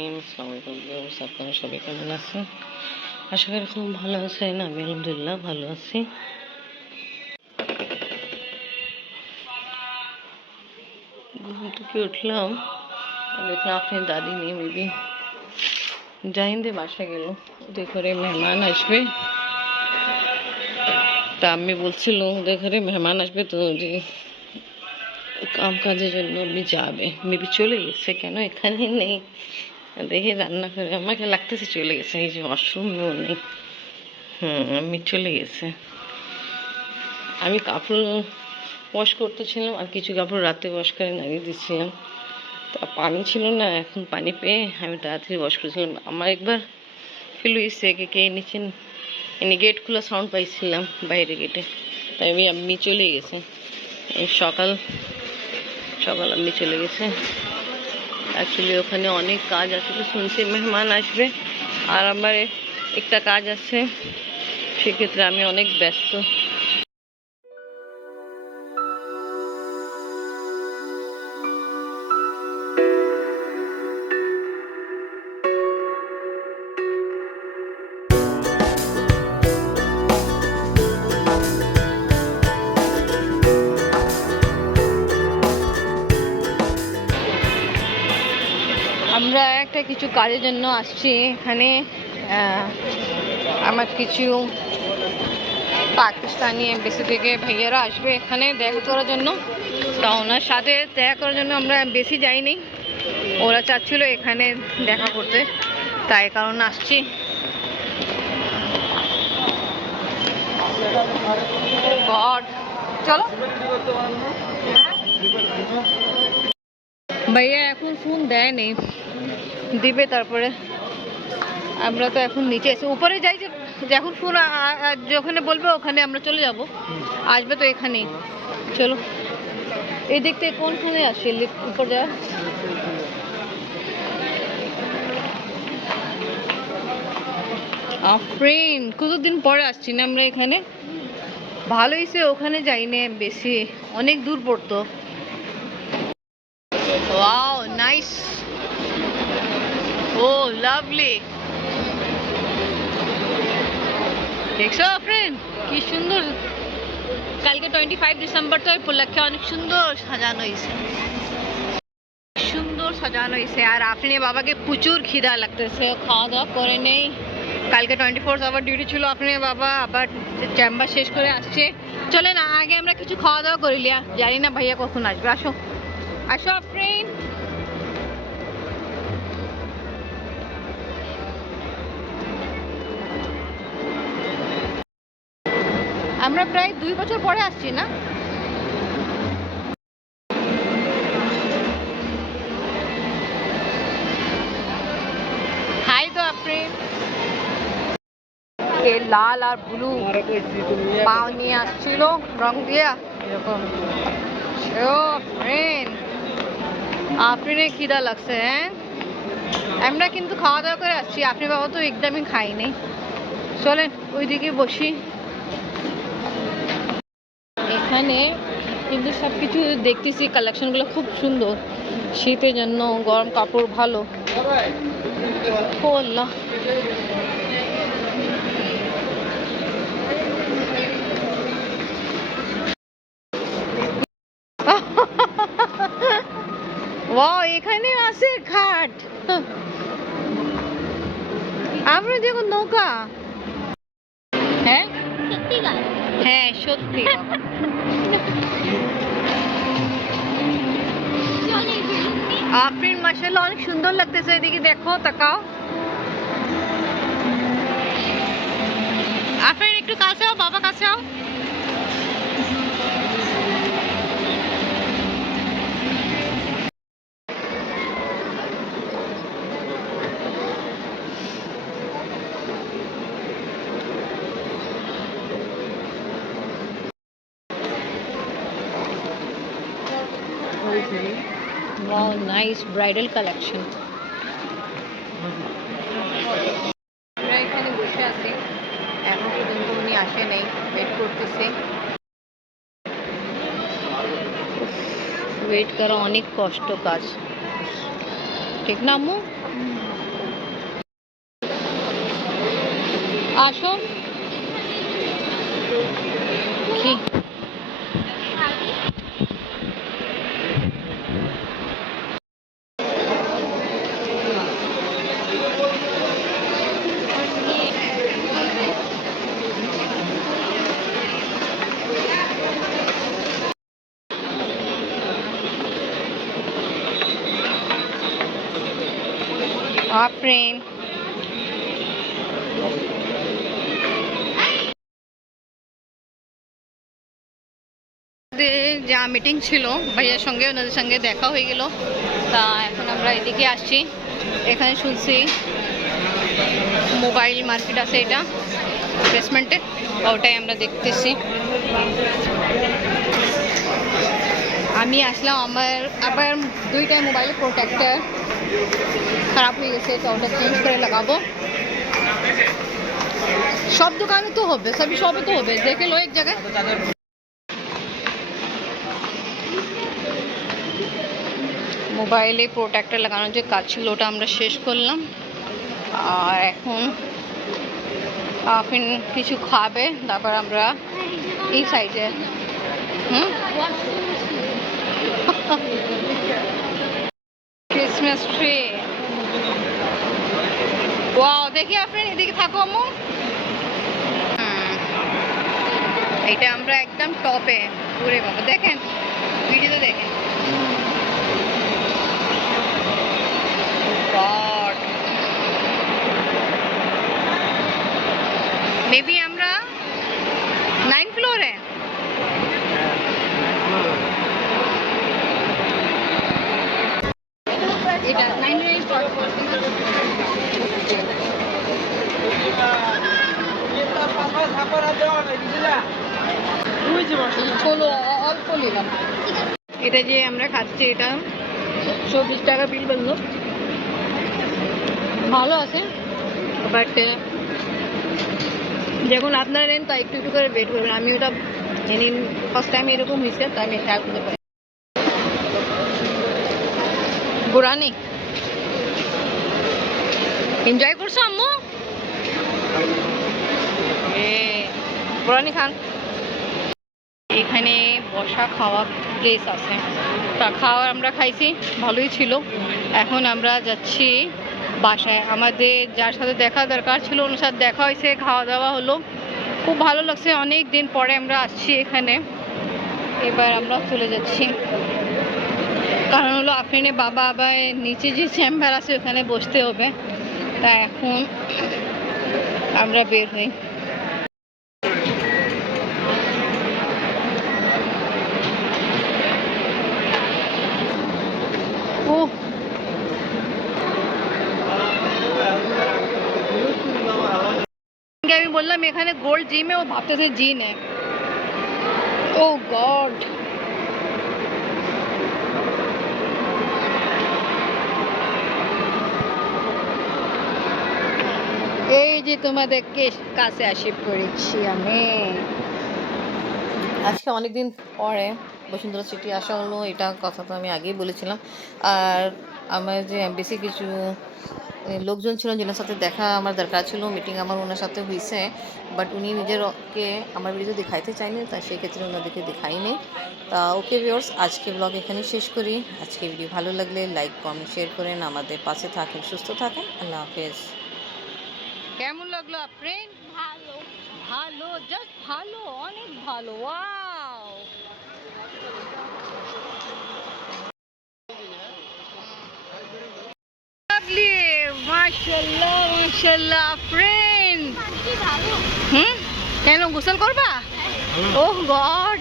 রহিম। আসসালামু আলাইকুম। আপনারা সবাই কেমন আছেন? আশা করি খুব ভালো আছেন। আমি আলহামদুলিল্লাহ ভালো আছি। ঘুম থেকে উঠলাম, দেখলাম আপনার দাদি নেই, মেবি জাহিনদের বাসা গেল। ওদের ঘরে মেহমান আসবে, তা আমি বলছিল ওদের ঘরে মেহমান আসবে, তো যে কাম কাজের জন্য আমি যাবে, মেবি চলে গেছে। কেন এখানে নেই দেখে রান্না করে আমাকে লাগতেছে চলে গেছে। এই যে ওয়াশরুমও নেই। আমি চলে গেছে। আমি কাপড় ওয়াশ করতেছিলাম, আর কিছু কাপড় রাতে ওয়াশ করে নামিয়ে দিচ্ছিলাম। তা পানি ছিল না, এখন পানি পেয়ে আমি তাড়াতাড়ি ওয়াশ করেছিলাম। আমার একবার ফিল হয়েছে কে নিচে এনে গেট খোলা সাউন্ড পাইছিলাম বাইরে গেটে, তাই আমি চলে গেছে। সকাল সকাল আমি চলে গেছে। অ্যাকচুয়ালি ওখানে অনেক কাজ আছে, তো শুনছি মেহমান আসবে, আর আমার একটা কাজ আছে, সেক্ষেত্রে আমি অনেক ব্যস্ত। আমরা একটা কিছু কাজের জন্য আসছি এখানে। আমার কিছু পাকিস্তানি এমবেসি থেকে ভাইয়ারা আসবে এখানে দেখা করার জন্য। তা ওনার সাথে দেখা করার জন্য আমরা বেশি যাইনি, ওরা চাচ্ছিল এখানে দেখা করতে, তাই কারণে আসছি। চলো ভাইয়া এখন ফোন দেয় নেই, দিবে তারপরে। আমরা তো এখন নিচে এসে উপরে যাই, যে যখন ফোন যেখানে বলবে ওখানে আমরা চলে যাব। আসবে তো এখানেই। চলো এই দিক থেকে কোনখানে আসছে লিফট উপর যাওয়া? আফরিন, কতদিন পরে আসছি না আমরা এখানে। ভালো হয়েছে ওখানে যাইনি, বেশি অনেক দূর পড়তো। ওয়াও নাইস, ও লাভলি। দেখছো আফরিন কি সুন্দর, কালকে 25 ডিসেম্বর, তো উপলক্ষে অনেক সুন্দর সাজানো হয়েছে, সুন্দর সাজানো হয়েছে। আর আফরিনের বাবাকে প্রচুর খিদা লাগতেছে, খাওয়া দাওয়া করে নেই। কালকে 24 আওয়ার ডিউটি ছিল আফরিনের বাবা, আবার চেম্বার শেষ করে আসছে। চলে না আগে আমরা কিছু খাওয়া দাওয়া করি লিয়া, জানি না ভাইয়া কখন আসবে। আসো আসো আফরিন। আমরা প্রায় 2 বছর পরে আসছি না। হাই তো আফরিন, লাল আর ব্লু পাও নিয়ে আসছিল রং দিয়া এরকম। আফরিনের খিদা লাগছে। হ্যাঁ আমরা কিন্তু খাওয়া দাওয়া করে আসছি, আপনি বাবা তো একদমই খাইনি। চলেন ওইদিকে বসি। এখানে কিন্তু সব কিছু দেখতেছি, কালেকশনগুলো খুব সুন্দর, শীতের জন্য গরম কাপড় ভালো। আল্লাহ, ওয়াও এখানে আছে খাট। আমরা দেখুন নৌকা। হ্যাঁ হ্যাঁ সত্যি। আফরিন মাশাআল্লাহ অনেক সুন্দর লাগতেছে, এদিকে দেখো, তাকাও। আফরিন একটু কাছে আও, বাবা কাছে আও। Wow, nice bridal collection. আমরা এখানে বসে আছি, এখন পর্যন্ত উনি আসে নেই, ওয়েট করতেছে। ওয়েট করা অনেক কষ্ট কাজ, ঠিক না আম্মু? আসো কি আফরিন যা মিটিং ছিল ভাইয়ার সঙ্গে ওনাদের সঙ্গে দেখা হয়ে গেল। তা এখন আমরা এদিকে আসছি। এখানে শুনছি মোবাইল মার্কেট আছে, এটা বেসমেন্টে, ওটাই আমরা দেখতেছি। আমি আসলাম, আমার আবার দুইটা মোবাইলের প্রোটেক্টর খারাপ হয়ে গেছে, তো ওটা চেঞ্জ করে লাগাবো। সব দোকানে তো হবে, সবে তো হবে, দেখে লো এক জায়গায়। মোবাইলে প্রোটেক্টর লাগানোর যে কাজ ছিল ওটা আমরা শেষ করলাম। আর এখন আফিন কিছু খাবে, তারপর আমরা এই সাইডে ক্রিসমাস ট্রি। ওয়াও, দেখি আফরিন এদিকে থাকো আম্মু। এটা আমরা একদম টপে, পুরে বাবা দেখেন, ভিডিওতে দেখেন। মেবি আমরা 9 ফ্লোরে। এটা 9 এটা যে আমরা খাচ্ছি, এটা 24 টাকা বিল বললো, ভালো আছে। বাট যখন আপনারা নেন তা একটু একটু করে ওয়েট করবেন। আমি ওটা ফার্স্ট টাইম এরকম হয়েছে, তাই আমি খেয়াল করতে পারি। বুড়ানি এনজয় করছো আম্মু? বুড়ানি খান। এখানে বসা খাওয়া প্লেস আছে, তা খাওয়া আমরা খাইছি, ভালোই ছিল। এখন আমরা যাচ্ছি বাসায়। আমাদের যার সাথে দেখা দরকার ছিল ওনার সাথে দেখা হয়েছে, খাওয়া দাওয়া হলো, খুব ভালো লাগছে। অনেক দিন পরে আমরা আসছি এখানে। এবার আমরা চলে যাচ্ছি, কারণ হলো আফরিনের বাবা আবার নিচে যে চেম্বার আছে ওখানে বসতে হবে। তা এখন আমরা বের হই। ও আমি বললাম এখানে গোল্ড জিমে, ও ভাবতেছে জিন है। ও গড, এই যে তোমাদেরকে কাছে আসি পড়েছি আমি। আজকে অনেকদিন পরে বসুন্ধরা সিটি আসা হলো, এটা কথা তো আমি আগেই বলেছিলাম। আর আমার যে এমবিসি কিছু লোকজন ছিল যেনার সাথে দেখা আমার দরকার ছিল, মিটিং আমার ওনার সাথে হয়েছে, বাট উনি নিজেরকে আমার ভিডিও দেখাইতে চাইনি, তাই সেই ক্ষেত্রে ওনাদেরকে দেখাইনি। তা ওকে ভিউয়ার্স, আজকে ব্লগ এখানে শেষ করি। আজকে ভিডিও ভালো লাগলে লাইক কমেন্ট শেয়ার করেন, আমাদের পাশে থাকেন, সুস্থ থাকেন। আল্লাহ হাফেজ। কেমন লাগলো আফরিন? ভালো, ভালো, জাস্ট ভালো, অনেক ভালো। ওয়াও, লাভলি, মাশাআল্লাহ মাশাআল্লাহ। আফরিন কেন গোসল করবা? ওহ গড